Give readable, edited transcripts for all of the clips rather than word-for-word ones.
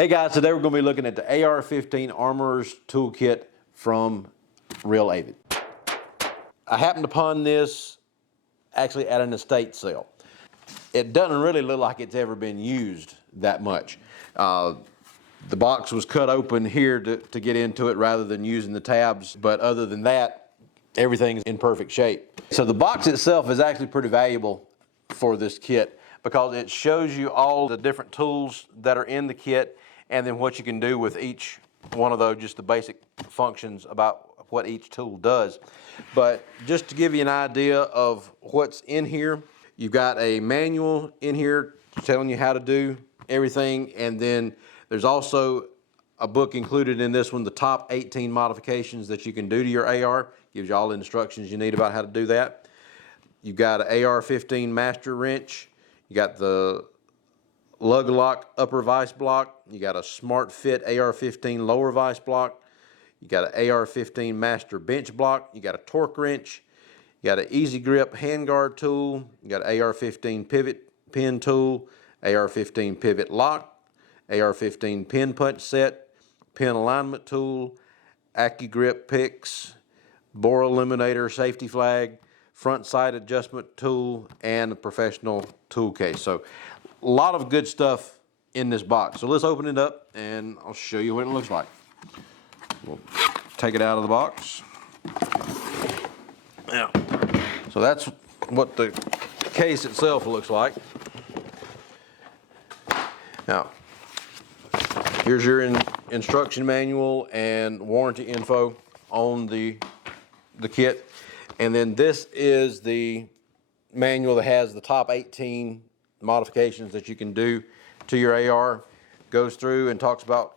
Hey guys, today we're going to be looking at the AR-15 Armorer's Toolkit from Real Avid. I happened upon this actually at an estate sale. It doesn't really look like it's ever been used that much. The box was cut open here to get into it rather than using the tabs, but other than that, everything's in perfect shape. So the box itself is actually pretty valuable for this kit because it shows you all the different tools that are in the kit and then what you can do with each one of those, just the basic functions about what each tool does. But just to give you an idea of what's in here, you've got a manual in here telling you how to do everything, and then there's also a book included in this one, the top 18 modifications that you can do to your AR. Gives you all the instructions you need about how to do that. You've got an AR-15 master wrench. You got the lug lock upper vise block. You got a smart fit AR-15 lower vise block. You got an AR-15 master bench block. You got a torque wrench. You got an easy grip handguard tool. You got an AR-15 pivot pin tool, AR-15 pivot lock, AR-15 pin punch set, pin alignment tool, AccuGrip picks, bore eliminator safety flag, front sight adjustment tool, and a professional tool case. So a lot of good stuff in this box. So let's open it up and I'll show you what it looks like. We'll take it out of the box. Now, so that's what the case itself looks like. Now, here's your instruction manual and warranty info on the kit. And then this is the manual that has the top 18 modifications that you can do to your AR. Goes through and talks about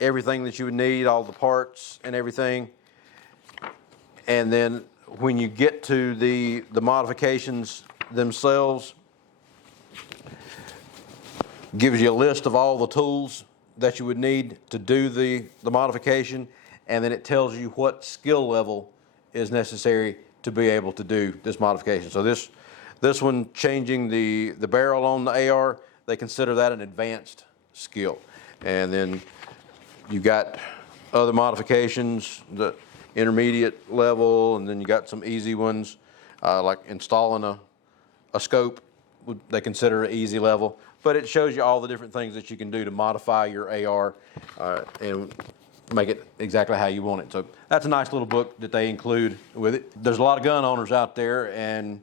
everything that you would need, all the parts and everything. And then when you get to the modifications themselves, gives you a list of all the tools that you would need to do the modification, and then it tells you what skill level is necessary to be able to do this modification. So this one, changing the barrel on the AR, they consider that an advanced skill. And then you got other modifications, the intermediate level, and then you got some easy ones, like installing a scope, they consider an easy level. But it shows you all the different things that you can do to modify your AR and make it exactly how you want it. So that's a nice little book that they include with it. There's a lot of gun owners out there, and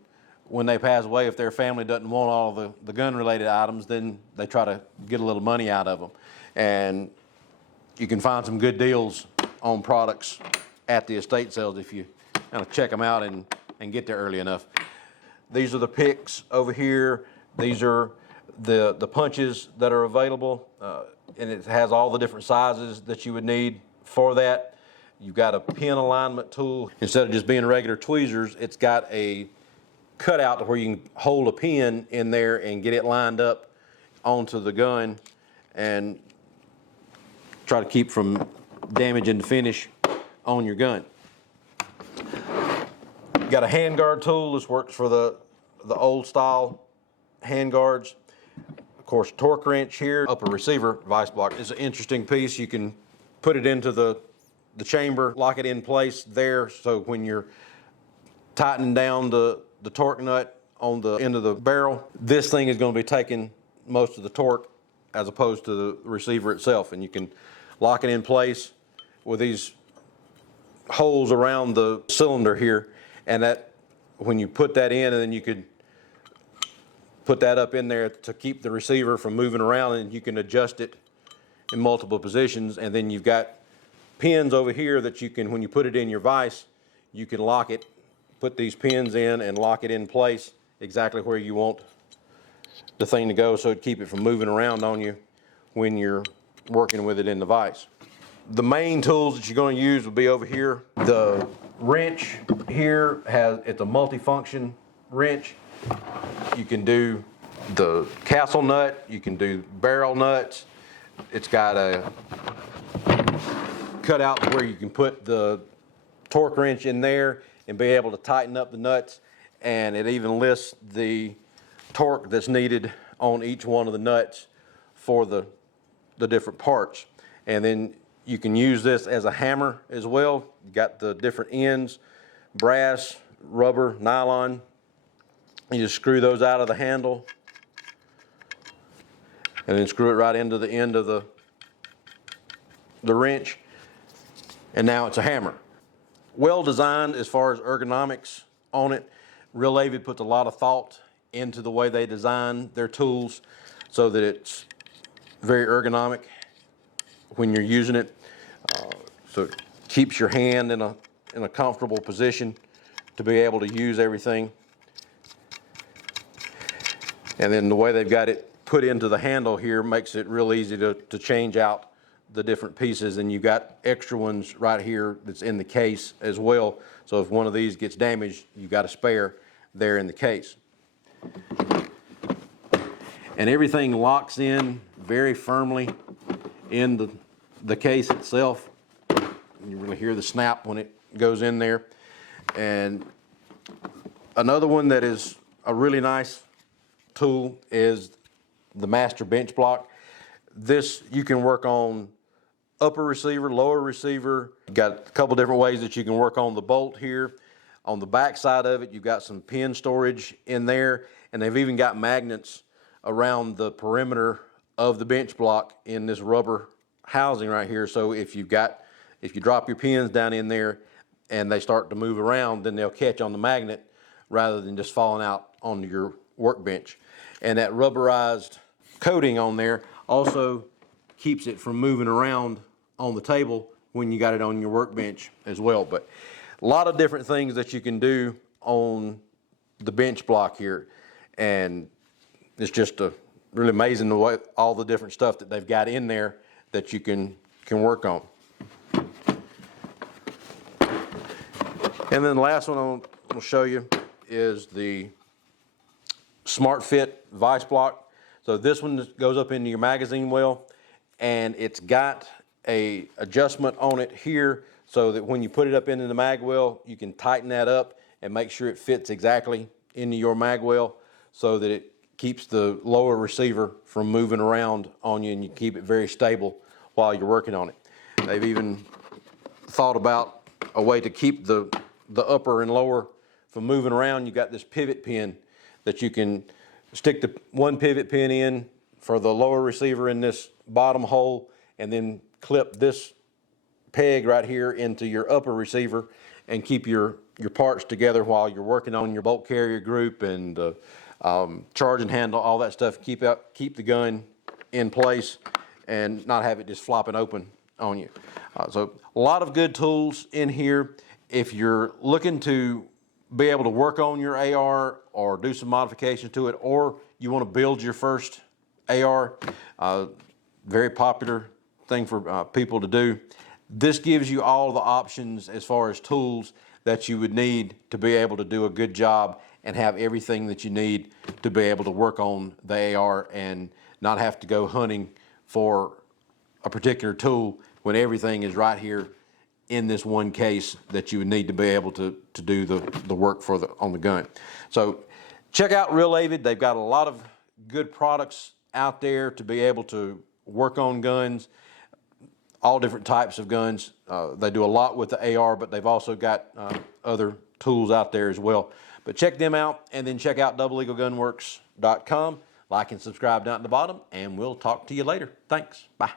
when they pass away, if their family doesn't want all the gun-related items, then they try to get a little money out of them. And you can find some good deals on products at the estate sales if you kind of check them out and get there early enough. These are the picks over here. These are the punches that are available, and it has all the different sizes that you would need for that. You've got a pin alignment tool. Instead of just being regular tweezers, it's got a cutout to where you can hold a pin in there and get it lined up onto the gun and try to keep from damaging the finish on your gun. Got a handguard tool. This works for the old style handguards. Of course, torque wrench here. Upper receiver vise block is an interesting piece. You can put it into the chamber, lock it in place there, so when you're tightening down the torque nut on the end of the barrel, this thing is going to be taking most of the torque as opposed to the receiver itself. And you can lock it in place with these holes around the cylinder here, and that when you put that in, and then you could put that up in there to keep the receiver from moving around, and you can adjust it in multiple positions. And then you've got pins over here that you can, when you put it in your vise, you can lock it, put these pins in and lock it in place exactly where you want the thing to go, so it'd keep it from moving around on you when you're working with it in the vise. The main tools that you're going to use will be over here. The wrench here it's a multi-function wrench. You can do the castle nut, you can do barrel nuts. It's got a cutout where you can put the torque wrench in there and be able to tighten up the nuts, and it even lists the torque that's needed on each one of the nuts for the the different parts. And then you can use this as a hammer as well. You got the different ends, brass, rubber, nylon. You just screw those out of the handle and then screw it right into the end of the wrench. And now it's a hammer. Well designed as far as ergonomics on it. Real Avid puts a lot of thought into the way they design their tools so that it's very ergonomic when you're using it. So it keeps your hand in a comfortable position to be able to use everything. And then the way they've got it put into the handle here makes it real easy to change out the different pieces, and you've got extra ones right here that's in the case as well. So if one of these gets damaged, you've got a spare there in the case. And everything locks in very firmly in the case itself. You really hear the snap when it goes in there. And another one that is a really nice tool is the master bench block. This you can work on upper receiver, lower receiver. You've got a couple different ways that you can work on the bolt here. On the back side of it, you've got some pin storage in there, and they've even got magnets around the perimeter of the bench block in this rubber housing right here. So if you drop your pins down in there and they start to move around, then they'll catch on the magnet rather than just falling out on your workbench. And that rubberized coating on there also keeps it from moving around on the table when you got it on your workbench as well. But a lot of different things that you can do on the bench block here, and it's just really amazing the way all the different stuff that they've got in there that you can work on. And then the last one I'll show you is the Smart Fit Vise block. So this one goes up into your magazine well, and it's got a adjustment on it here so that when you put it up into the mag well, you can tighten that up and make sure it fits exactly into your mag well so that it keeps the lower receiver from moving around on you, and you keep it very stable while you're working on it. They've even thought about a way to keep the upper and lower from moving around. You got this pivot pin that you can stick the one pivot pin in for the lower receiver in this bottom hole, and then clip this peg right here into your upper receiver and keep your parts together while you're working on your bolt carrier group and charging handle, all that stuff. Keep the gun in place and not have it just flopping open on you. So a lot of good tools in here. If you're looking to be able to work on your AR or do some modifications to it, or you want to build your first AR, very popular thing for people to do. This gives you all the options as far as tools that you would need to be able to do a good job and have everything that you need to be able to work on the AR and not have to go hunting for a particular tool when everything is right here in this one case that you would need to be able to do the work on the gun. So check out Real Avid. They've got a lot of good products out there to be able to work on guns, all different types of guns. They do a lot with the AR, but they've also got other tools out there as well. But check them out, and then check out doubleeaglegunworks.com. Like and subscribe down at the bottom, and we'll talk to you later. Thanks. Bye.